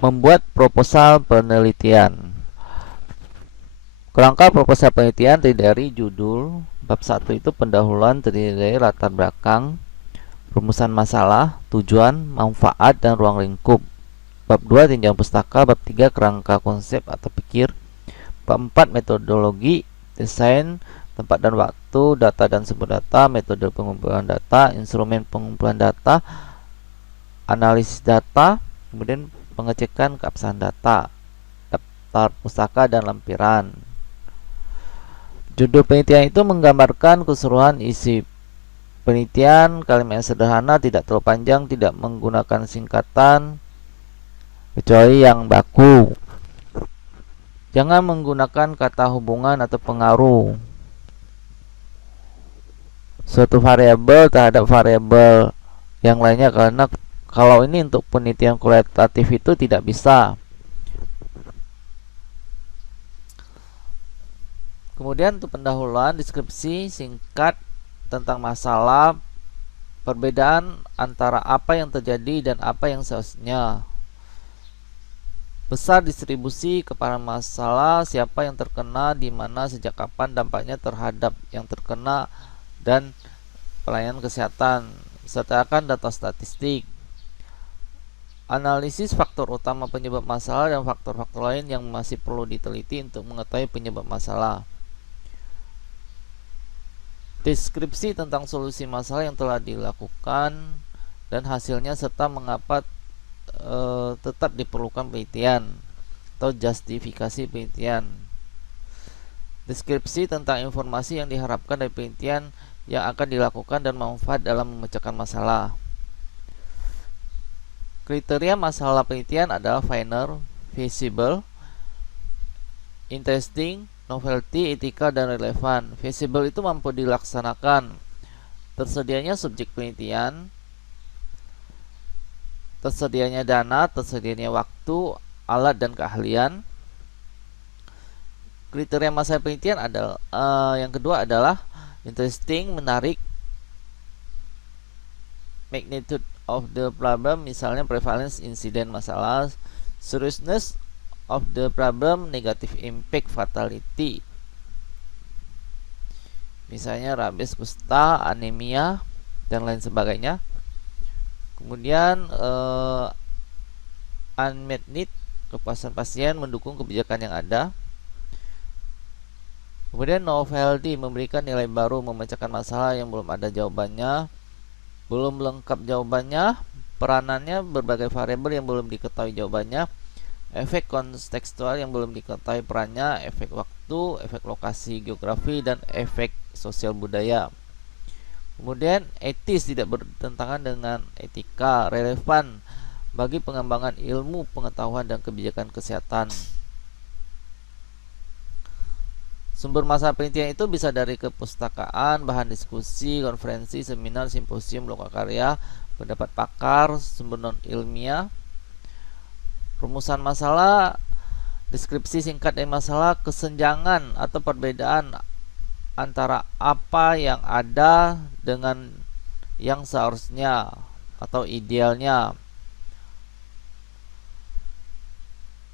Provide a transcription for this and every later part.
Membuat proposal penelitian. Kerangka proposal penelitian terdiri dari judul. Bab 1 itu pendahuluan, terdiri dari latar belakang, rumusan masalah, tujuan, manfaat, dan ruang lingkup. Bab 2 tinjauan pustaka. Bab 3 kerangka konsep atau pikir. Bab 4 metodologi, desain, tempat dan waktu, data dan sumber data, metode pengumpulan data, instrumen pengumpulan data, analisis data, kemudian pengecekan keabsahan data, daftar pustaka dan lampiran. Judul penelitian itu menggambarkan keseluruhan isi penelitian. Kalimat yang sederhana, tidak terlalu panjang, tidak menggunakan singkatan kecuali yang baku. Jangan menggunakan kata hubungan atau pengaruh suatu variabel terhadap variabel yang lainnya, karena kalau ini untuk penelitian kualitatif itu tidak bisa. Kemudian untuk pendahuluan, deskripsi singkat tentang masalah, perbedaan antara apa yang terjadi dan apa yang seharusnya, besar distribusi kepada masalah, siapa yang terkena, di mana, sejak kapan, dampaknya terhadap yang terkena, dan pelayanan kesehatan. Sertakan data statistik. Analisis faktor utama penyebab masalah dan faktor-faktor lain yang masih perlu diteliti untuk mengetahui penyebab masalah. Deskripsi tentang solusi masalah yang telah dilakukan dan hasilnya, serta mengapa tetap diperlukan penelitian atau justifikasi penelitian. Deskripsi tentang informasi yang diharapkan dari penelitian yang akan dilakukan dan manfaat dalam memecahkan masalah. Kriteria masalah penelitian adalah finer, feasible, interesting, novelty, etika, dan relevan. Feasible itu mampu dilaksanakan, tersedianya subjek penelitian, tersedianya dana, tersedianya waktu, alat, dan keahlian. Kriteria masalah penelitian adalah yang kedua adalah interesting, menarik, magnitude of the problem, misalnya prevalence insiden masalah, seriousness of the problem, negative impact, fatality, misalnya rabies, kusta, anemia, dan lain sebagainya. Kemudian unmet need, kepuasan pasien, mendukung kebijakan yang ada. Kemudian novelty, memberikan nilai baru, memecahkan masalah yang belum ada jawabannya, belum lengkap jawabannya, peranannya, berbagai variabel yang belum diketahui jawabannya, efek kontekstual yang belum diketahui perannya, efek waktu, efek lokasi geografi, dan efek sosial budaya. Kemudian etis, tidak bertentangan dengan etika, relevan bagi pengembangan ilmu pengetahuan dan kebijakan kesehatan. Sumber masalah penelitian itu bisa dari kepustakaan, bahan diskusi, konferensi, seminar, simposium, lokakarya, pendapat pakar, sumber non-ilmiah. Rumusan masalah, deskripsi singkat dari masalah, kesenjangan atau perbedaan antara apa yang ada dengan yang seharusnya atau idealnya.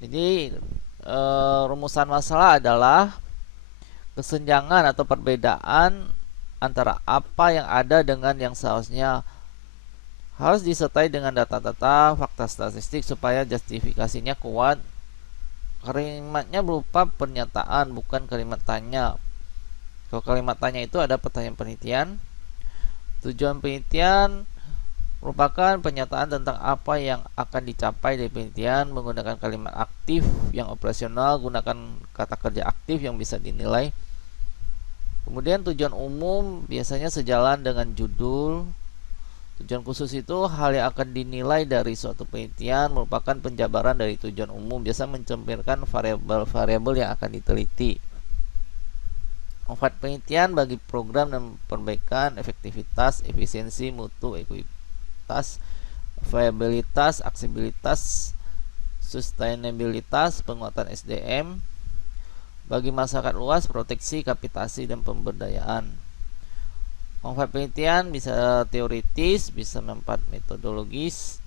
Jadi rumusan masalah adalah kesenjangan atau perbedaan antara apa yang ada dengan yang seharusnya, harus disertai dengan data-data, fakta statistik supaya justifikasinya kuat. Kalimatnya berupa pernyataan, bukan kalimat tanya. Kalau kalimat tanya itu ada pertanyaan penelitian. Tujuan penelitian merupakan pernyataan tentang apa yang akan dicapai dari penelitian, menggunakan kalimat aktif yang operasional, gunakan kata kerja aktif yang bisa dinilai. Kemudian tujuan umum biasanya sejalan dengan judul. Tujuan khusus itu hal yang akan dinilai dari suatu penelitian, merupakan penjabaran dari tujuan umum, biasa mencerminkan variabel-variabel yang akan diteliti. Manfaat penelitian bagi program dan perbaikan, efektivitas, efisiensi, mutu, ekuitas, viabilitas, aksesibilitas, sustainabilitas, penguatan SDM, bagi masyarakat luas, proteksi, kapitasi, dan pemberdayaan. Manfaat penelitian bisa teoritis, bisa manfaat metodologis.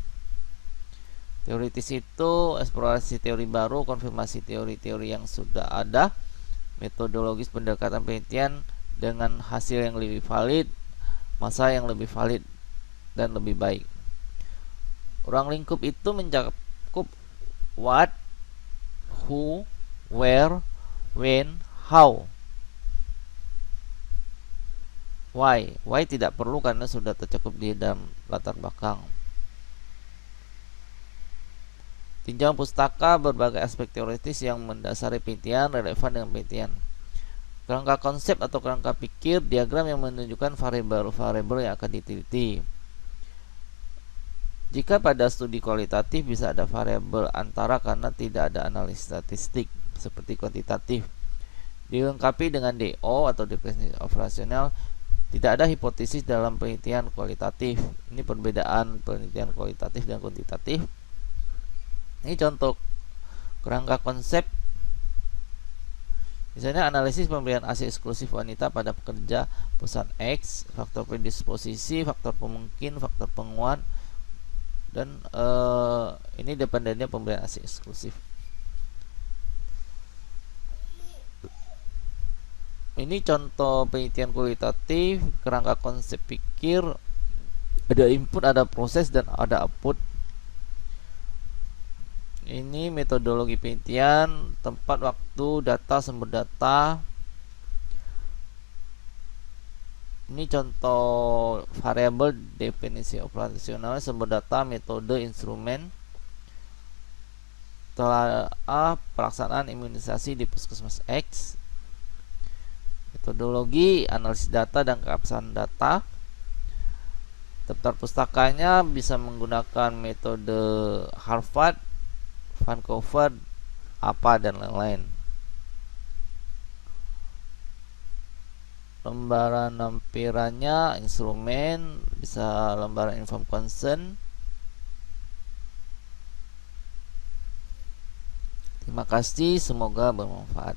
Teoritis itu eksplorasi teori baru, konfirmasi teori-teori yang sudah ada, metodologis pendekatan penelitian dengan hasil yang lebih valid, masa yang lebih valid dan lebih baik. Ruang lingkup itu mencakup what, who, where, when, how. Why tidak perlu karena sudah tercakup di dalam latar belakang. Tinjauan pustaka berbagai aspek teoritis yang mendasari penelitian relevan dengan penelitian. Kerangka konsep atau kerangka pikir, diagram yang menunjukkan variabel-variabel yang akan diteliti. Jika pada studi kualitatif bisa ada variabel antara karena tidak ada analisis statistik seperti kuantitatif. Dilengkapi dengan DO atau definisi operasional, tidak ada hipotesis dalam penelitian kualitatif. Ini perbedaan penelitian kualitatif dan kuantitatif. Ini contoh kerangka konsep. Misalnya analisis pemberian ASI eksklusif wanita pada pekerja perusahaan X, faktor predisposisi, faktor pemungkin, faktor penguat, dan ini dependennya pemberian ASI eksklusif. Ini contoh penelitian kualitatif, kerangka konsep pikir, ada input, ada proses, dan ada output. Ini metodologi penelitian, tempat, waktu, data, sumber data. Ini contoh variabel, definisi operasional, sumber data, metode, instrumen. Telah pelaksanaan imunisasi di puskesmas X. Metodologi, analisis data dan keabsahan data. Daftar pustakanya bisa menggunakan metode Harvard, Vancouver, apa dan lain-lain. Lembaran lampirannya, instrumen, bisa lembaran inform consent. Terima kasih, semoga bermanfaat.